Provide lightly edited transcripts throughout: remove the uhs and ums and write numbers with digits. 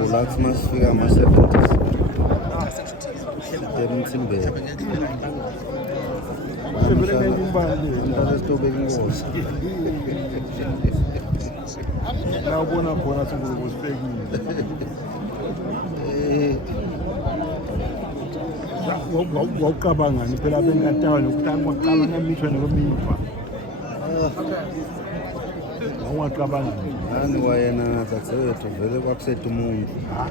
Relax mas fica mais 70s. Temtimbe. Estou bem gosto. Não bona sobre os peguinhos. Wawucabanga phela bengatawa nokucabanga imithwa nokumiva. Wawucabanga nani wayena dzadzewethu vele kwakuseta umuntu. Ah,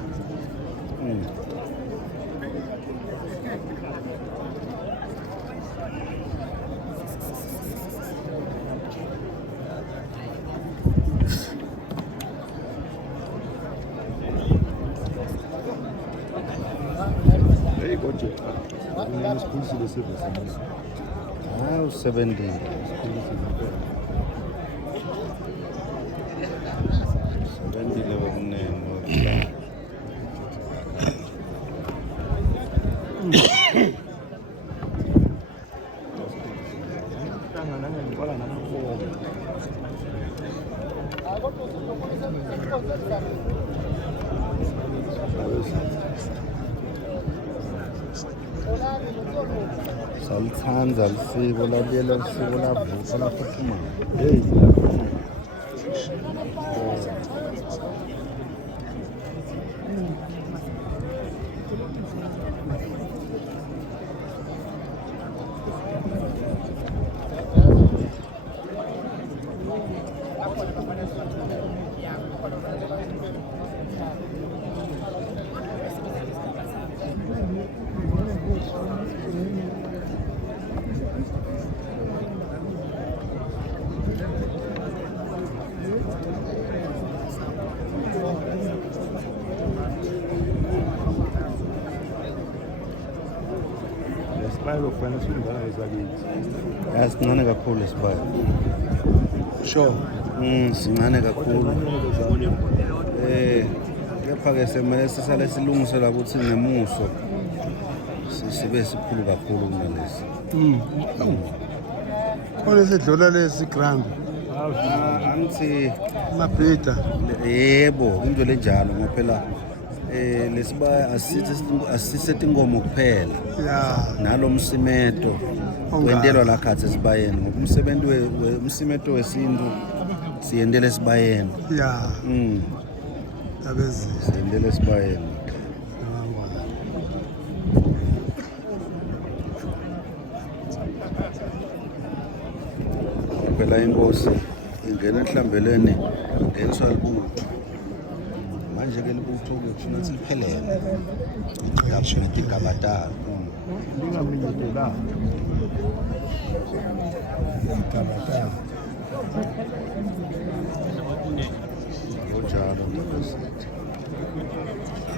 70. Salitsandza lisiko labuyela lisiko lavuka lafuthuma. Hey. Sincane kakhulu isibayo. Sure. Sincane kakhulu. Kepha-ke semele sisale silungisela ukuthi ngemuso sibe sikhulu kakhulu kunalesi. Olesedlula lesi grand. Angithi mabhida. Yebo, into lenjalo ngoba phela lesibaya asisethe inkomo kuphela. Yeah. Nalo msimeto wendelwa la khathe esibayeni ngoba umsimeto wesintu siyendele esibayeni. Yeah. Abezi siyendele esibayeni. Phela inkosi ingena ehlambeleni ngeniswa libutho. Manje ke libutho kufuna ukuthi liphelele. Iqhashi netingabatala. Ngingaminyela. Itingabatala. Ojalo inkosi.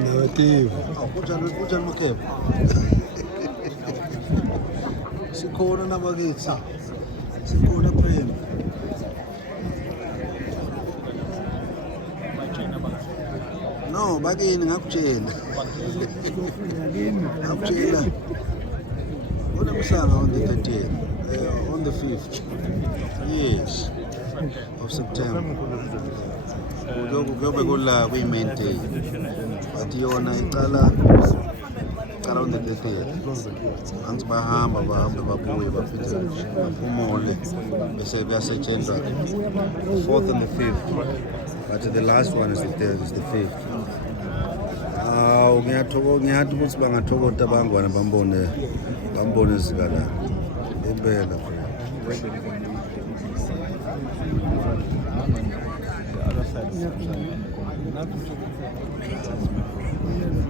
Negative. Ujalo makhepha. Sikhona nabakithi. Sikhona prem. No, bakini ngakutshela. Ngakutshela. Unomhlanga on the 30th, on the 5th. Yes. Of September. Kuyobe kula kwi-main day. But yona iqala on the 30th. Anti bahamba babuye baphethe baphumule bese kuyasetshenzwa the 4th and the 5th. But the last one is the 5th. Ngiyathi ukuthi bangathokota abangwana bambone zikala impela.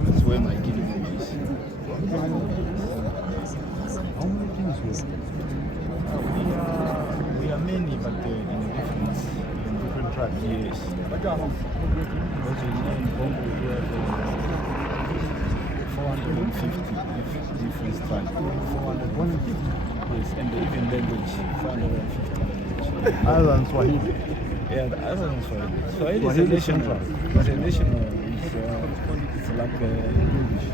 That's where my kid is. How many teams We are many, but in different tracks. Yes. Also in Congo we have 450 different tracks. 450? Yes, and even language 450. Other than Swahili? Yeah, other than Swahili. Swahili is a national. It's a national. It's like English.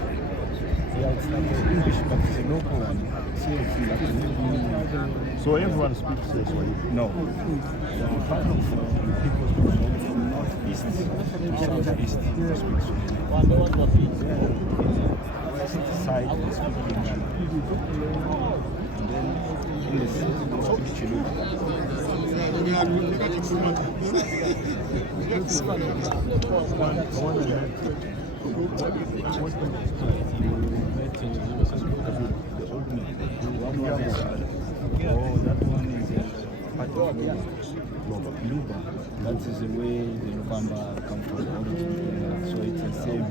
Yeah, it's like English, but it's a local one. So everyone speaks Swahili? No. Part of people from northeast to southeast speak Swahili. Side they speak Lingala. And then in the city they speak Chiluka. Oh, that one is part of Luba. That is the way the Lubamba come from origin. So it's the same.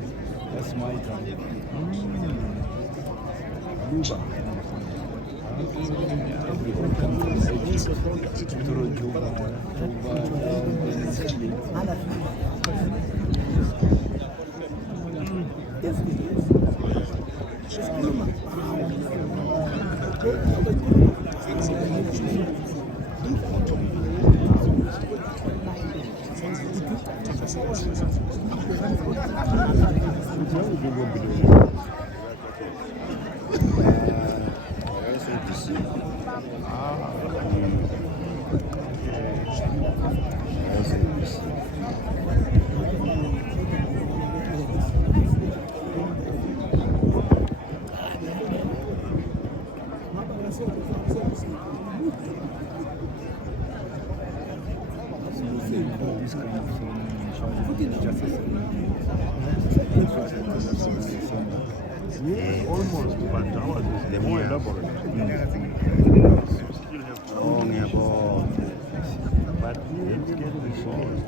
That's my tribe. Luba. Everyone comes from Egypt. Through Juba, Yes, almost, but ours is more elaborate. Oh, ngiyabona. But let's get the sauce.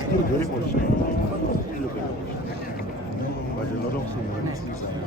Still very much. But a lot of similarities.